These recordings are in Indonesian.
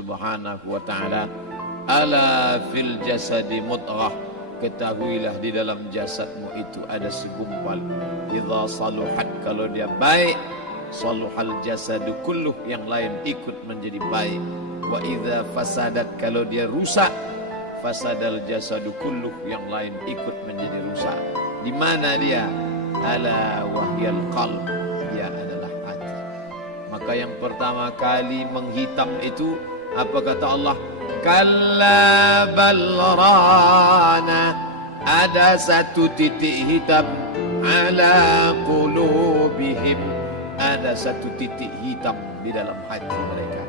Subhanahu wa ta'ala, ala fil jasadi mudghah, ketahuilah di dalam jasadmu itu ada segumpal. Idza saluhat, kalau dia baik, saluhal jasadu kulluh, yang lain ikut menjadi baik. Wa idza fasadat, kalau dia rusak, fasadal jasadu kulluh, yang lain ikut menjadi rusak. Di mana dia? Ala wahyal qalb, dia adalah hati. Maka yang pertama kali menghitam itu apa kata Allah? Kalla balrana, ada satu titik hitam. Ala qulubihim, ada satu titik hitam di dalam hati mereka.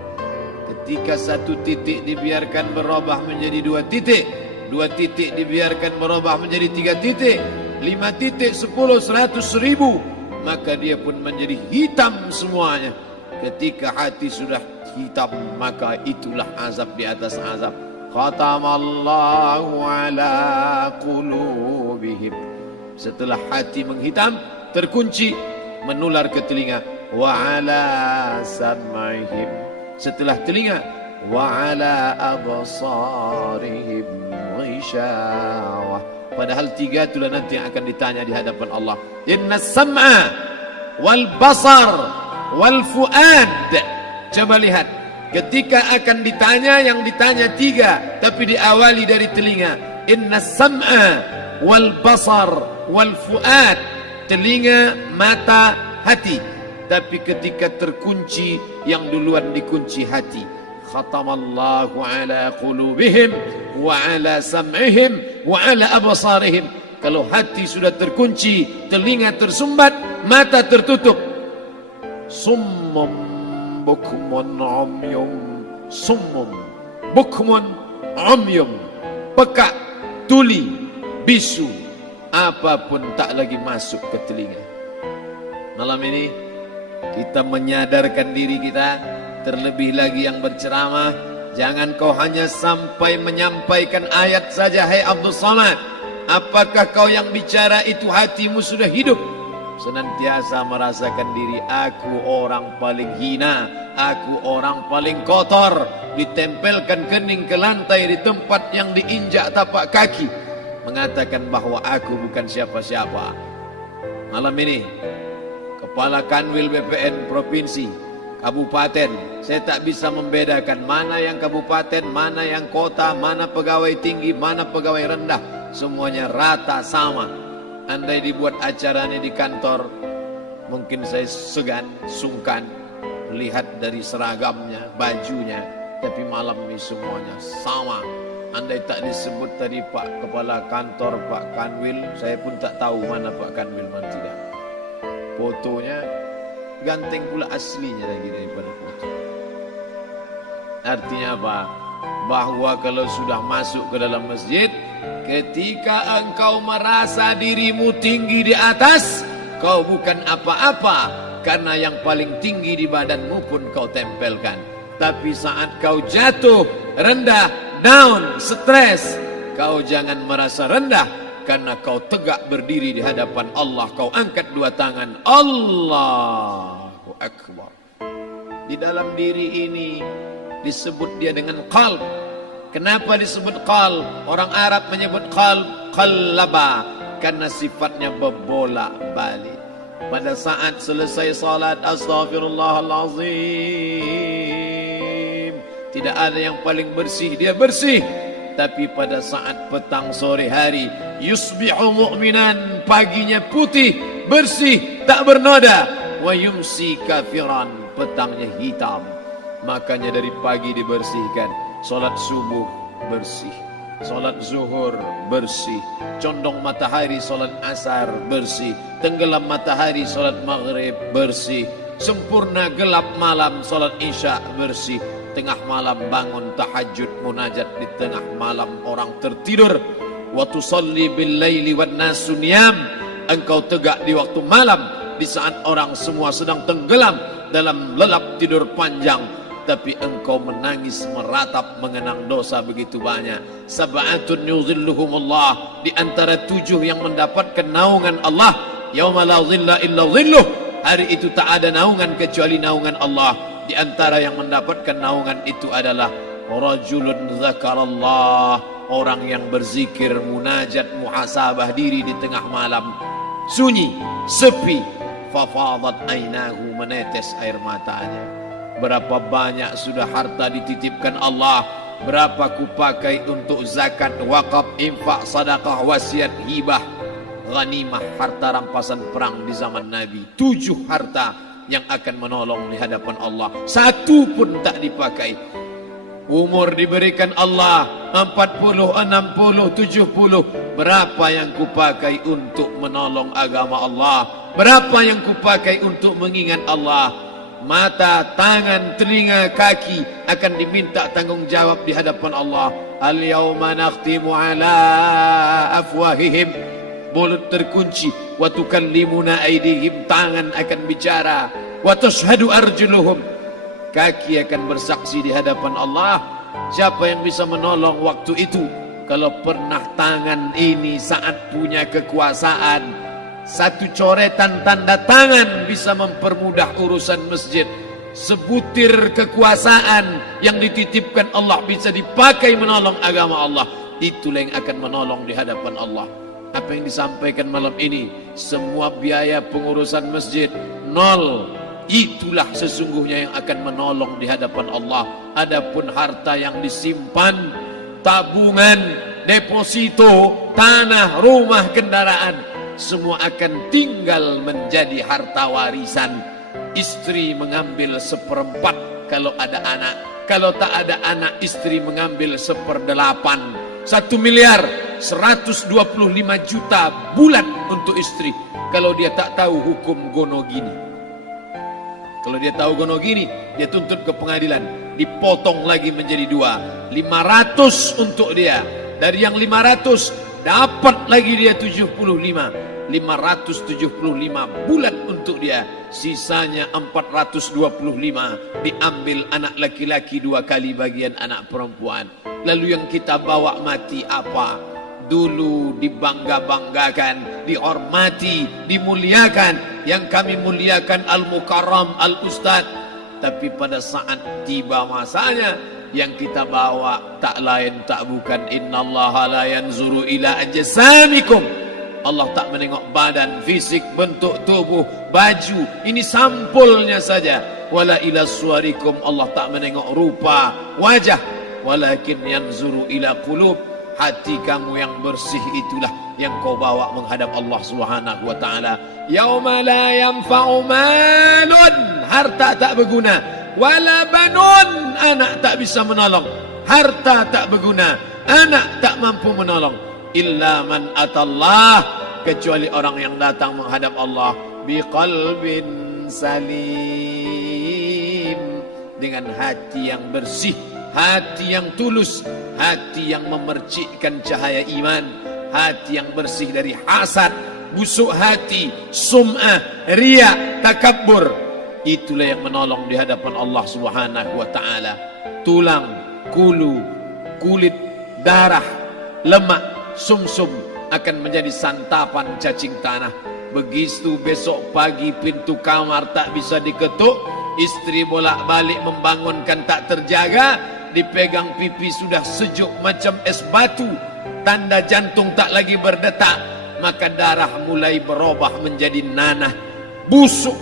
Ketika satu titik dibiarkan berubah menjadi dua titik, dua titik dibiarkan berubah menjadi tiga titik, 5 titik, 10, 100, 1000, maka dia pun menjadi hitam semuanya. Ketika hati sudah hitam, maka itulah azab di atas azab. Khatamallahu ala qulubihim. Setelah hati menghitam, terkunci, menular ke telinga. Wa ala sam'ihim. Setelah telinga, wa ala absarihim ghishawah. Padahal 3 itulah nanti yang akan ditanya di hadapan Allah. Inna sam'a wal basar wal fuad. Coba lihat, ketika akan ditanya, yang ditanya 3, tapi diawali dari telinga. Inna sam'a wal basar wal fuad, telinga, mata, hati. Tapi ketika terkunci, yang duluan dikunci hati. Khatamallahu ala qulubihim wa ala sam'ihim wa ala absarihim. Kalau hati sudah terkunci, telinga tersumbat, mata tertutup. Summum bukmun umyum, summum bukmun umyum, peka, tuli, bisu, apapun tak lagi masuk ke telinga. Malam ini kita menyadarkan diri kita, terlebih lagi yang berceramah, jangan kau hanya sampai menyampaikan ayat saja. Hai Abdul Samad, apakah kau yang bicara itu hatimu sudah hidup? Senantiasa merasakan diri, aku orang paling hina, aku orang paling kotor, ditempelkan kening ke lantai di tempat yang diinjak tapak kaki, mengatakan bahwa aku bukan siapa-siapa. Malam ini Kepala Kanwil BPN Provinsi, Kabupaten, saya tak bisa membedakan mana yang kabupaten, mana yang kota, mana pegawai tinggi, mana pegawai rendah. Semuanya rata sama. Andai dibuat acaranya di kantor, mungkin saya segan, sungkan lihat dari seragamnya, bajunya. Tapi malam ini semuanya sama. Andai tak disebut tadi Pak Kepala Kantor, Pak Kanwil, saya pun tak tahu mana Pak Kanwil, mana tidak. Fotonya ganteng pula aslinya lagi daripada foto. Artinya apa? Bahwa kalau sudah masuk ke dalam masjid, ketika engkau merasa dirimu tinggi di atas, kau bukan apa-apa, karena yang paling tinggi di badanmu pun kau tempelkan. Tapi saat kau jatuh, rendah, down, stres, kau jangan merasa rendah, karena kau tegak berdiri di hadapan Allah. Kau angkat 2 tangan, Allahu Akbar. Di dalam diri ini disebut dia dengan qalb. Kenapa disebut qalb? Orang Arab menyebut qalb qallaba, karena sifatnya berbolak-balik. Pada saat selesai salat, astaghfirullahalazim, tidak ada yang paling bersih, dia bersih. Tapi pada saat petang sore hari, yusbihu mu'minan, paginya putih, bersih, tak bernoda. Wa yumsi kafiran, petangnya hitam. Makanya dari pagi dibersihkan. Salat subuh bersih, salat zuhur bersih, condong matahari salat asar bersih, tenggelam matahari salat maghrib bersih, sempurna gelap malam salat isya bersih, tengah malam bangun tahajud munajat, di tengah malam orang tertidur. Wa tusalli bil laili wan nasu niyam, engkau tegak di waktu malam, di saat orang semua sedang tenggelam dalam lelap tidur panjang. Tapi engkau menangis meratap mengenang dosa begitu banyak. Sab'atun yuzilluhumullah, di antara 7 yang mendapatkan naungan Allah. Yauma la zilla illa zilluh, hari itu tak ada naungan kecuali naungan Allah. Di antara yang mendapatkan naungan itu adalah rajulun zakarallah, orang yang berzikir, munajat, muhasabah diri di tengah malam, sunyi, sepi, fafadat ainahu, menetes air matanya. Berapa banyak sudah harta dititipkan Allah, berapa kupakai untuk zakat, wakaf, infak, sedekah, wasiat, hibah, ghanimah, harta rampasan perang di zaman Nabi. 7 harta yang akan menolong di hadapan Allah, 1 pun tak dipakai. Umur diberikan Allah 40, 60, 70. Berapa yang kupakai untuk menolong agama Allah? Berapa yang kupakai untuk mengingat Allah? Mata, tangan, telinga, kaki akan diminta tanggung jawab di hadapan Allah. Al-yawma nakhtimu ala afwahihim, mulut terkunci, wa tukallimuna aydihim, tangan akan bicara, wa tashhadu arjuluhum, kaki akan bersaksi di hadapan Allah. Siapa yang bisa menolong waktu itu? Kalau pernah tangan ini saat punya kekuasaan, 1 coretan tanda tangan bisa mempermudah urusan masjid. Sebutir kekuasaan yang dititipkan Allah bisa dipakai menolong agama Allah. Itulah yang akan menolong di hadapan Allah. Apa yang disampaikan malam ini, semua biaya pengurusan masjid 0. Itulah sesungguhnya yang akan menolong di hadapan Allah. Adapun harta yang disimpan, tabungan, deposito, tanah, rumah, kendaraan, semua akan tinggal menjadi harta warisan. Istri mengambil 1/4 kalau ada anak. Kalau tak ada anak, istri mengambil 1/8. 1 miliar 125 juta bulan untuk istri. Kalau dia tak tahu hukum gono gini. Kalau dia tahu gono gini, dia tuntut ke pengadilan, dipotong lagi menjadi 2, 500 untuk dia. Dari yang 500 dapat lagi dia 75, 575 bulan untuk dia. Sisanya 425 diambil anak laki-laki 2 kali bagian anak perempuan. Lalu yang kita bawa mati apa? Dulu dibangga-banggakan, dihormati, dimuliakan. Yang kami muliakan Al-Mukarram, Al-Ustadz. Tapi pada saat tiba masanya, yang kita bawa tak lain tak bukan, innallaha la yanzuru ila ajsamikum. Allah tak menengok badan, fisik, bentuk tubuh, baju. Ini sampulnya saja. Wala ila suwarikum, Allah tak menengok rupa, wajah. Walakin yanzuru ila qulub. Hati kamu yang bersih itulah yang kau bawa menghadap Allah Subhanahu wa taala. Yauma la yanfa'u malun, harta tak berguna, wala banun, anak tak bisa menolong. Harta tak berguna, anak tak mampu menolong. Illa man atallah, kecuali orang yang datang menghadap Allah biqalbin salim, dengan hati yang bersih, hati yang tulus, hati yang memercikkan cahaya iman, hati yang bersih dari hasad, busuk hati, sum'ah, riya, takabbur. Itulah yang menolong di hadapan Allah Subhanahu wa taala. Tulang, kulu, kulit, darah, lemak, sumsum akan menjadi santapan cacing tanah. Begitu besok pagi pintu kamar tak bisa diketuk, istri bolak-balik membangunkan tak terjaga, dipegang pipi sudah sejuk macam es batu, tanda jantung tak lagi berdetak, maka darah mulai berubah menjadi nanah, busuk.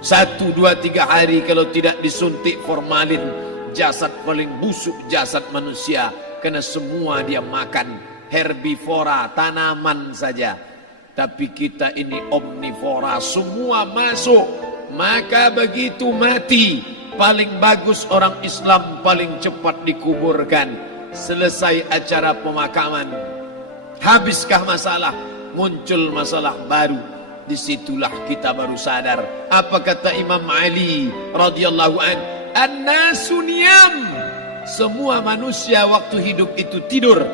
1, 2, 3 hari kalau tidak disuntik formalin, jasad paling busuk jasad manusia, karena semua dia makan herbivora, tanaman saja. Tapi kita ini omnivora, semua masuk. Maka begitu mati, paling bagus orang Islam paling cepat dikuburkan. Selesai acara pemakaman, habiskah masalah, muncul masalah baru. Disitulah kita baru sadar. Apa kata Imam Ali radhiyallahu an? An-nasu niyam. Semua manusia waktu hidup itu tidur.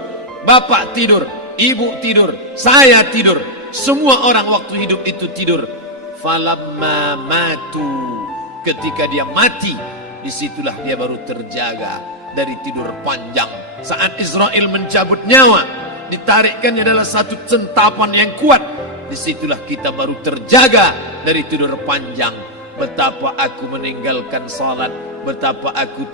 Bapak tidur, ibu tidur, saya tidur. Semua orang waktu hidup itu tidur. Falamma matu, ketika dia mati, disitulah dia baru terjaga dari tidur panjang. Saat Israel mencabut nyawa, ditarikkannya adalah satu centapan yang kuat. Disitulah kita baru terjaga dari tidur panjang. Betapa aku meninggalkan salat betapa aku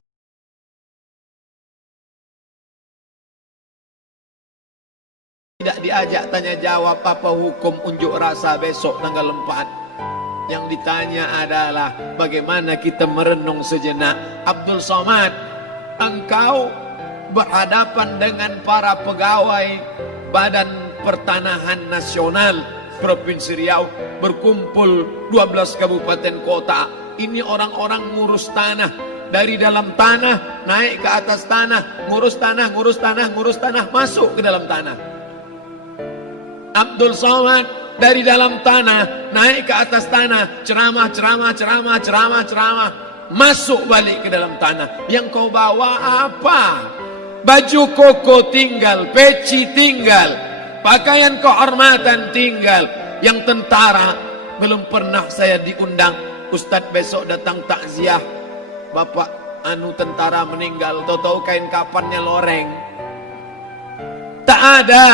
tidak diajak tanya jawab apa hukum unjuk rasa besok tanggal 4. Yang ditanya adalah bagaimana kita merenung sejenak. Abdul Somad, engkau berhadapan dengan para pegawai Badan Pertanahan Nasional Provinsi Riau, berkumpul 12 kabupaten kota. Ini orang-orang ngurus tanah, dari dalam tanah naik ke atas tanah, ngurus tanah, ngurus tanah, ngurus tanah, masuk ke dalam tanah. Abdul Somad dari dalam tanah naik ke atas tanah, ceramah, ceramah, ceramah, ceramah, ceramah, masuk balik ke dalam tanah. Yang kau bawa apa? Baju koko tinggal, peci tinggal, pakaian kehormatan tinggal. Yang tentara belum pernah saya diundang. Ustadz besok datang takziah, bapak anu tentara meninggal, tahu-tahu kain kafannya loreng. Tak ada.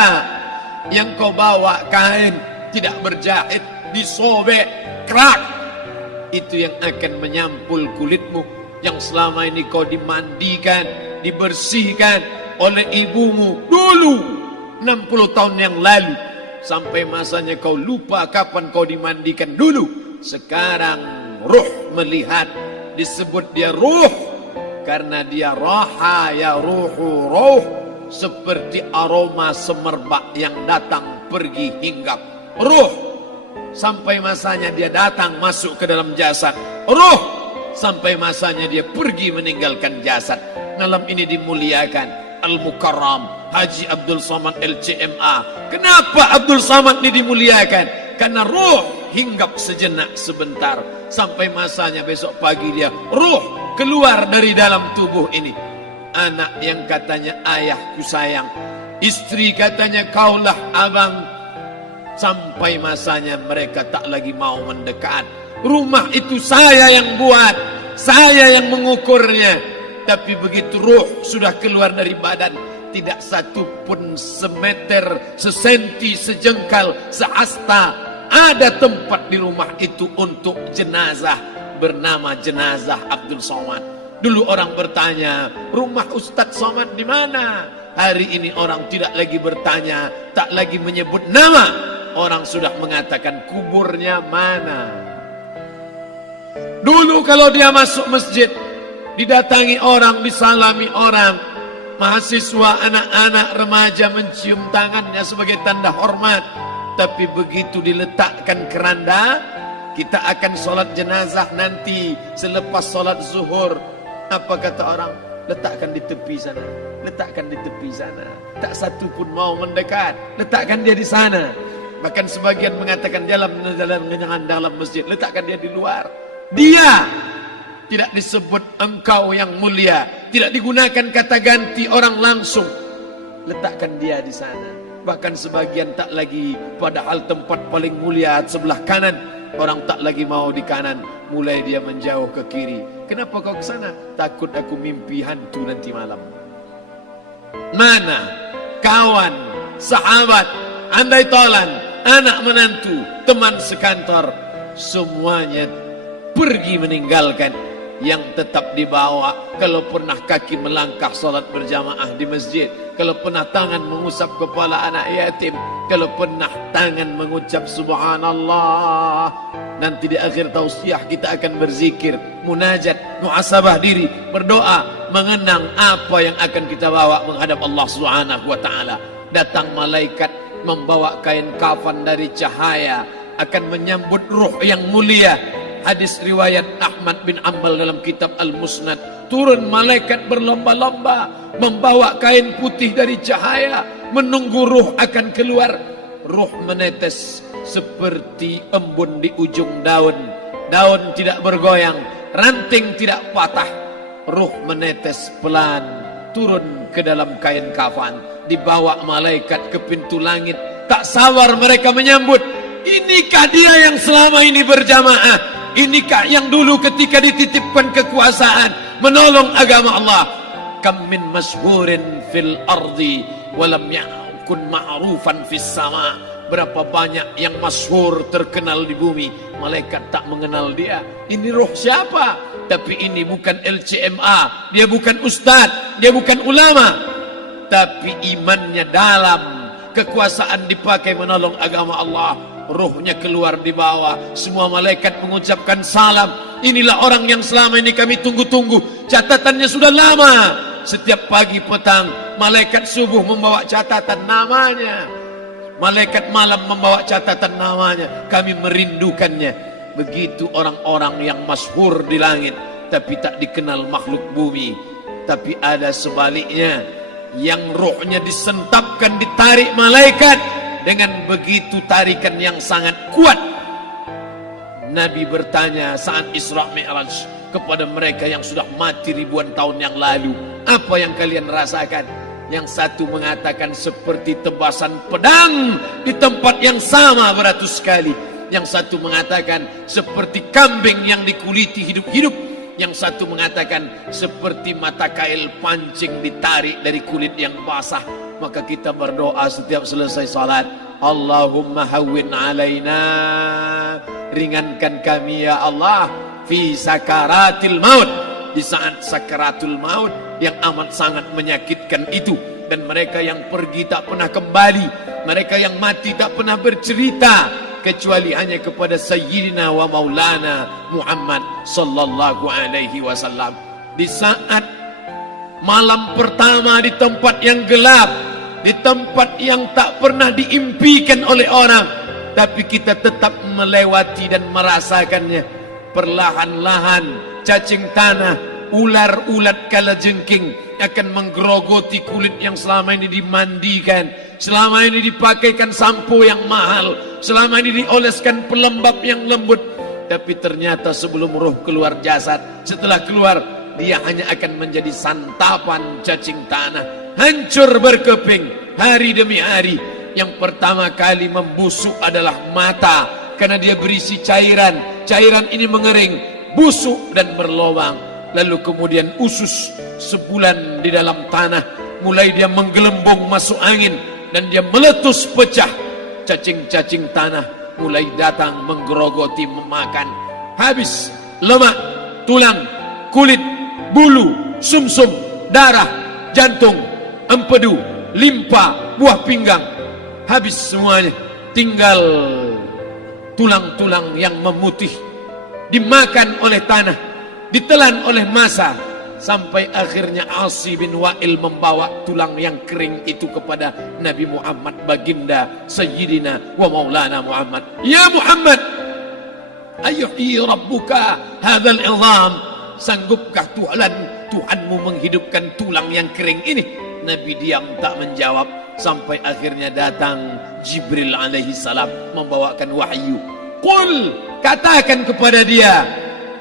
Yang kau bawa kain tidak berjahit, disobek, kerak. Itu yang akan menyampul kulitmu, yang selama ini kau dimandikan, dibersihkan oleh ibumu dulu 60 tahun yang lalu. Sampai masanya kau lupa kapan kau dimandikan dulu. Sekarang ruh melihat, disebut dia ruh karena dia raha ya ruhu ruh, seperti aroma semerbak yang datang pergi hinggap. Ruh sampai masanya dia datang masuk ke dalam jasad. Ruh sampai masanya dia pergi meninggalkan jasad. Malam ini dimuliakan Al-Mukarram Haji Abdul Somad LCMA. Kenapa Abdul Somad ini dimuliakan? Karena ruh hinggap sejenak sebentar, sampai masanya besok pagi dia ruh keluar dari dalam tubuh ini. Anak yang katanya ayahku sayang, istri katanya kaulah abang, sampai masanya mereka tak lagi mau mendekat. Rumah itu saya yang buat, saya yang mengukurnya. Tapi begitu ruh sudah keluar dari badan, tidak satu pun semeter, sesenti, sejengkal, sehasta ada tempat di rumah itu untuk jenazah bernama jenazah Abdul Somad. Dulu orang bertanya, rumah Ustadz Somad di mana? Hari ini orang tidak lagi bertanya, tak lagi menyebut nama. Orang sudah mengatakan kuburnya mana. Dulu kalau dia masuk masjid, didatangi orang, disalami orang. Mahasiswa, anak-anak, remaja mencium tangannya sebagai tanda hormat. Tapi begitu diletakkan keranda, kita akan sholat jenazah nanti selepas sholat zuhur. Apa kata orang? Letakkan di tepi sana, letakkan di tepi sana. Tak satu pun mau mendekat, letakkan dia di sana. Bahkan sebagian mengatakan dalam masjid, letakkan dia di luar. Dia tidak disebut engkau yang mulia, tidak digunakan kata ganti orang langsung. Letakkan dia di sana. Bahkan sebagian tak lagi, padahal tempat paling mulia sebelah kanan, orang tak lagi mau di kanan, mulai dia menjauh ke kiri. Kenapa kau ke sana? Takut aku mimpi hantu nanti malam. Mana kawan, sahabat, andai tolan, anak menantu, teman sekantor, semuanya pergi meninggalkan. Yang tetap dibawa, kalau pernah kaki melangkah salat berjamaah di masjid, kalau pernah tangan mengusap kepala anak yatim, kalau pernah tangan mengucap subhanallah. Nanti di akhir tausiah kita akan berzikir, munajat, muhasabah diri, berdoa, mengenang apa yang akan kita bawa menghadap Allah Subhanahu wa taala. Datang malaikat membawa kain kafan dari cahaya, akan menyambut ruh yang mulia. Hadis riwayat Ahmad bin Ambal dalam kitab Al-Musnad, turun malaikat berlomba-lomba membawa kain putih dari cahaya, menunggu ruh akan keluar. Ruh menetes seperti embun di ujung daun. Daun tidak bergoyang, ranting tidak patah. Ruh menetes pelan turun ke dalam kain kafan, dibawa malaikat ke pintu langit. Tak sabar mereka menyambut. Inikah dia yang selama ini berjamaah? Inikah yang dulu ketika dititipkan kekuasaan menolong agama Allah? Kam min masyhurin fil ardi walam yakun ma'rufan fis sama. Berapa banyak yang masyhur terkenal di bumi, malaikat tak mengenal dia. Ini roh siapa? Tapi ini bukan LCMA, dia bukan ustadz, dia bukan ulama, tapi imannya dalam. Kekuasaan dipakai menolong agama Allah, ruhnya keluar di bawah, semua malaikat mengucapkan salam. Inilah orang yang selama ini kami tunggu-tunggu. Catatannya sudah lama. Setiap pagi petang malaikat subuh membawa catatan namanya, malaikat malam membawa catatan namanya. Kami merindukannya. Begitu orang-orang yang masyhur di langit tapi tak dikenal makhluk bumi. Tapi ada sebaliknya, yang rohnya disentapkan, ditarik malaikat dengan begitu tarikan yang sangat kuat. Nabi bertanya saat Isra Mi'raj kepada mereka yang sudah mati ribuan tahun yang lalu, apa yang kalian rasakan? Yang satu mengatakan seperti tebasan pedang di tempat yang sama beratus kali. Yang satu mengatakan seperti kambing yang dikuliti hidup-hidup. Yang satu mengatakan seperti mata kail pancing ditarik dari kulit yang basah. Maka kita berdoa setiap selesai salat, Allahumma hawwin alaina, ringankan kami ya Allah, fi sakaratil maut, di saat sakaratul maut yang amat sangat menyakitkan itu. Dan mereka yang pergi tak pernah kembali, mereka yang mati tak pernah bercerita kecuali hanya kepada Sayyidina wa Maulana Muhammad sallallahu alaihi wasallam. Di saat malam pertama di tempat yang gelap, di tempat yang tak pernah diimpikan oleh orang, tapi kita tetap melewati dan merasakannya. Perlahan-lahan cacing tanah, ular-ulat kalajengking akan menggerogoti kulit yang selama ini dimandikan, selama ini dipakaikan sampo yang mahal, selama ini dioleskan pelembab yang lembut. Tapi ternyata sebelum roh keluar jasad, setelah keluar dia hanya akan menjadi santapan cacing tanah, hancur berkeping hari demi hari. Yang pertama kali membusuk adalah mata, karena dia berisi cairan. Cairan ini mengering, busuk dan berlubang. Lalu kemudian usus sebulan di dalam tanah, mulai dia menggelembung masuk angin dan dia meletus pecah. Cacing-cacing tanah mulai datang menggerogoti, memakan. Habis lemak, tulang, kulit, bulu, sumsum, darah, jantung, empedu, limpa, buah pinggang. Habis semuanya, tinggal tulang-tulang yang memutih, dimakan oleh tanah, ditelan oleh massa, sampai akhirnya Asi bin Wa'il membawa tulang yang kering itu kepada Nabi Muhammad, baginda Sayyidina wa Maulana Muhammad. Ya Muhammad, ayuhi rabbuka hadzal izam, sanggupkah Tuhanmu menghidupkan tulang yang kering ini? Nabi diam tak menjawab, sampai akhirnya datang Jibril alaihi salam membawakan wahyu. Qul, katakan kepada dia.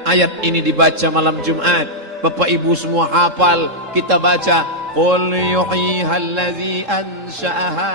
Ayat ini dibaca malam Jumat, Bapak Ibu semua hafal. Kita baca, Qul yuhyiha allazi ansha'aha